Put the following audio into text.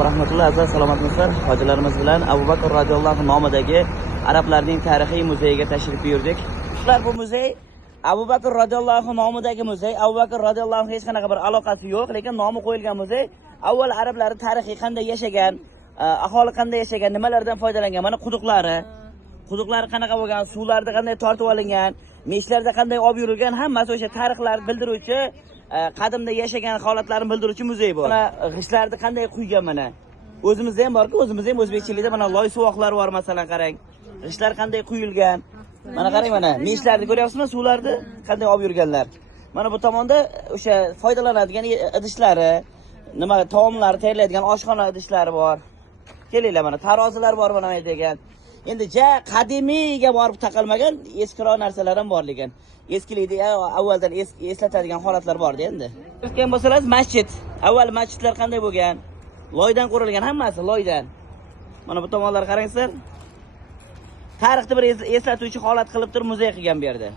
va rahmatulloh. Aziz salomatmisizlar? Hojilarimiz bilan Abu Bakr radhiyallohu nomidagi arablarning tarixiy muzeyiga tashrif buyurdik. Shular bu muzey Abu Bakr radhiyallohu nomidagi muzey. Abu Bakr radhiyallohu hech qanaqa bir aloqasi yo'q, lekin nomi qo'yilgan muzey. Avval arablar tarixiy qanday yashagan, aholi qanday yashagan, nimalardan foydalangan, mana quduqlar qanaqa bo'lgan, suvlarni qanday tortib olingan, meshlarda qanday olib yurilgan, hammasi o'sha tarixlarni bildiruvchi, qadimda yashagan holatlarni bildiruvchi muzey bu. Mana g'ishtlarni qanday quygan mana. O'zimizda ham borku, o'zimizda ham o'zbekchilikda mana loy suvoqlar bor, masalan qarang. G'ishtlar qanday quyilgan. Mana qarang, mana meshlarni ko'ryapsizmi, suvlarni qanday olib yurganlar. Mana bu tomonda o'sha foydalanadigan idishlari, nima taomlar tayyorlaydigan oshxona idishlari bor. Kelinglar, mana tarozilar bor mana degan. Endi qadimiyga borib taqalmagan eskiroq narsalar ham bor lekin. Eskilikda avvaldan eslatadigan holatlar bor-da endi. O'tgan bo'lsangiz masjid. Avval masjidlar qanday bo'lgan? Loydan qurilgan, hammasi loydan. Mana bu tomonlar qaranglar. Tarixni bir eslatuvchi holat qilib turib muzey qilgan bu yerda.